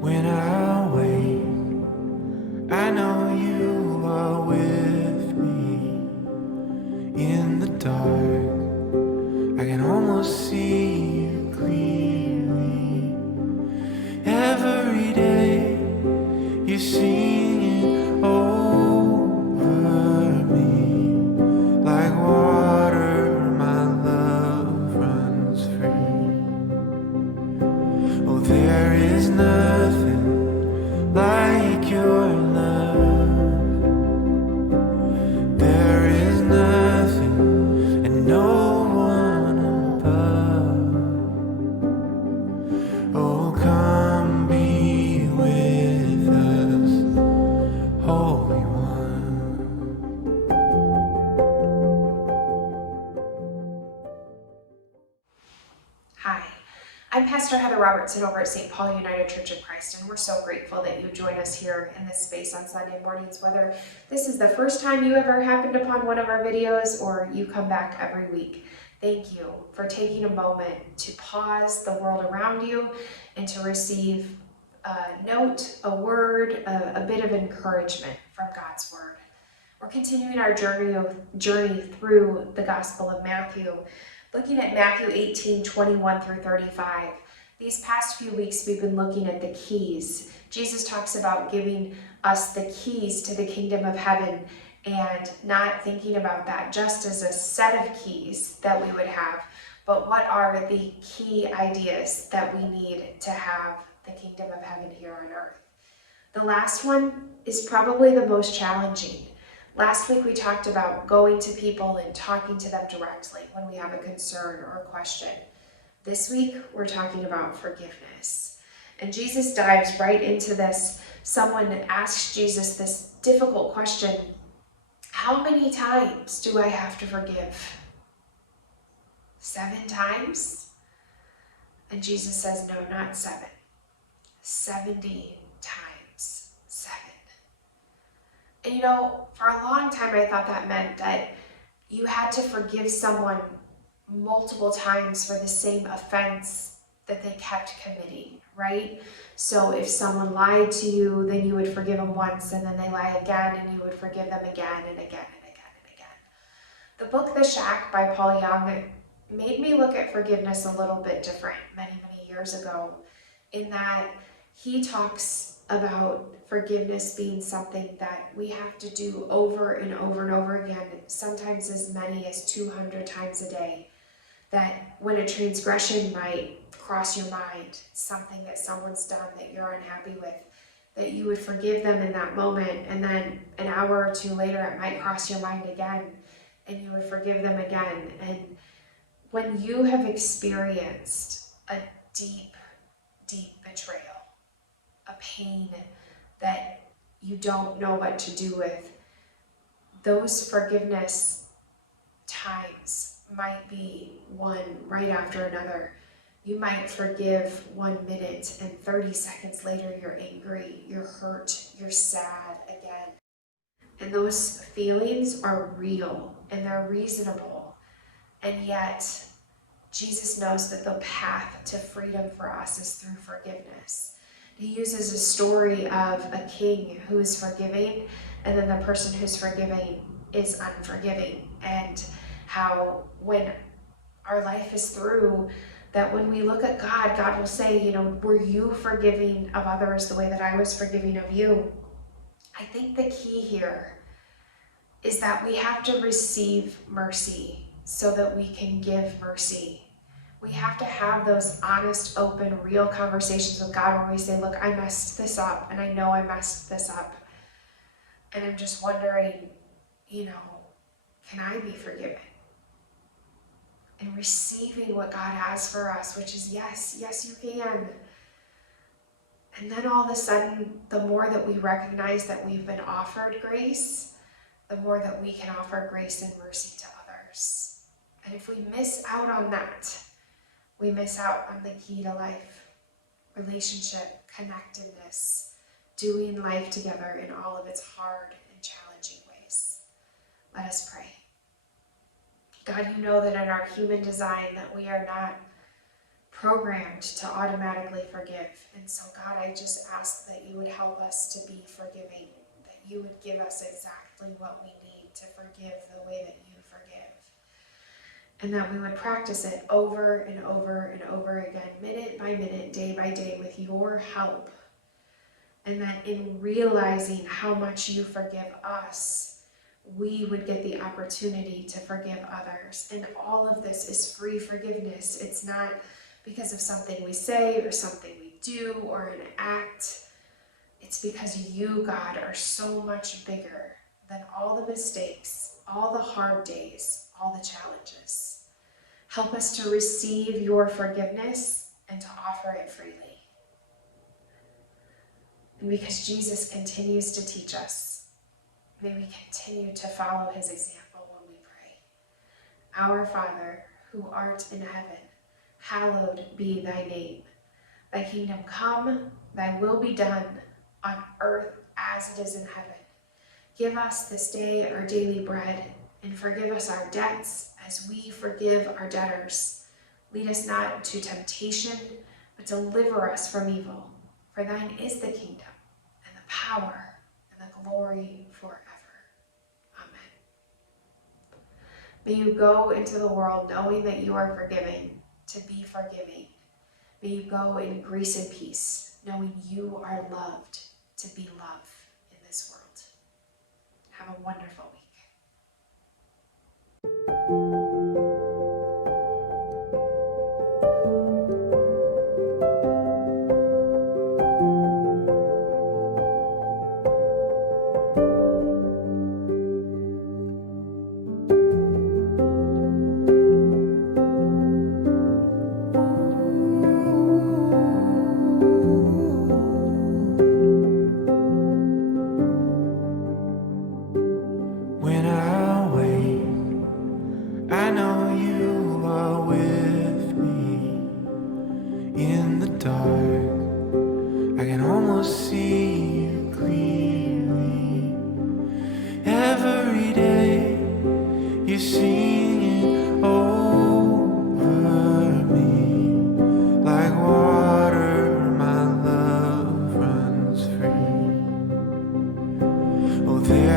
When I wake, I know you are with me. In the dark, I can almost see you clearly. Every day, you're singing over me. Like water, my love runs free. Oh, there is nothing like your love. There is nothing and no one above. Oh, come be with us, Holy One. Hi, I'm Pastor Heather Robertson over at St. Paul United Church of Christ, and we're so grateful that you join us here in this space on Sunday mornings, whether this is the first time you ever happened upon one of our videos or you come back every week. Thank you for taking a moment to pause the world around you and to receive a note, a word, a bit of encouragement from God's Word. We're continuing our journey through the Gospel of Matthew, looking at Matthew 18:21 through 35. These past few weeks, we've been looking at the keys. Jesus talks about giving us the keys to the kingdom of heaven and not thinking about that just as a set of keys that we would have, but what are the key ideas that we need to have the kingdom of heaven here on earth. The last one is probably the most challenging. Last week we talked about going to people and talking to them directly when we have a concern or a question. This week we're talking about forgiveness. And Jesus dives right into this. Someone asks Jesus this difficult question: how many times do I have to forgive? 7 times? And Jesus says, no, not 7. 70 times 7. And you know, for a long time I thought that meant that you had to forgive someone multiple times for the same offense that they kept committing, right? So if someone lied to you, then you would forgive them once, and then they lie again, and you would forgive them again and again and again and again. The book The Shack by Paul Young made me look at forgiveness a little bit different many years ago, in that he talks about forgiveness being something that we have to do over and over and over again, sometimes as many as 200 times a day. That when a transgression might cross your mind, something that someone's done that you're unhappy with, that you would forgive them in that moment, and then an hour or two later it might cross your mind again, and you would forgive them again. And when you have experienced a deep, deep betrayal, a pain that you don't know what to do with, those forgiveness times might be one right after another. You might forgive 1 minute and 30 seconds later you're angry, you're hurt, you're sad again. And those feelings are real and they're reasonable. And yet Jesus knows that the path to freedom for us is through forgiveness. He uses a story of a king who is forgiving, and then the person who's forgiving is unforgiving, and how when our life is through, that when we look at God, God will say, you know, were you forgiving of others the way that I was forgiving of you? I think the key here is that we have to receive mercy so that we can give mercy. We have to have those honest, open, real conversations with God where we say, look, I messed this up, and I know I messed this up. And I'm just wondering, you know, can I be forgiven? And receiving what God has for us, which is yes, yes you can. And then all of a sudden, the more that we recognize that we've been offered grace, the more that we can offer grace and mercy to others. And if we miss out on that, we miss out on the key to life: relationship, connectedness, doing life together in all of its hard and challenging ways. Let us pray. God, you know that in our human design that we are not programmed to automatically forgive. And so God, I just ask that you would help us to be forgiving, that you would give us exactly what we need to forgive the way that you forgive. And that we would practice it over and over and over again, minute by minute, day by day, with your help. And that in realizing how much you forgive us, we would get the opportunity to forgive others. And all of this is free forgiveness. It's not because of something we say or something we do or an act. It's because you, God, are so much bigger than all the mistakes, all the hard days, all the challenges. Help us to receive your forgiveness and to offer it freely. And because Jesus continues to teach us, may we continue to follow his example when we pray. Our Father, who art in heaven, hallowed be thy name. Thy kingdom come, thy will be done on earth as it is in heaven. Give us this day our daily bread, and forgive us our debts as we forgive our debtors. Lead us not into temptation, but deliver us from evil. For thine is the kingdom, and the power, and the glory forever. Amen. May you go into the world knowing that you are forgiving, to be forgiving. May you go in grace and peace, knowing you are loved, to be love in this world. Have a wonderful week. when I wake, I know you are with me. In the dark, I can almost see you clearly. Every day, you're singing over me. Like water, my love runs free. Oh, there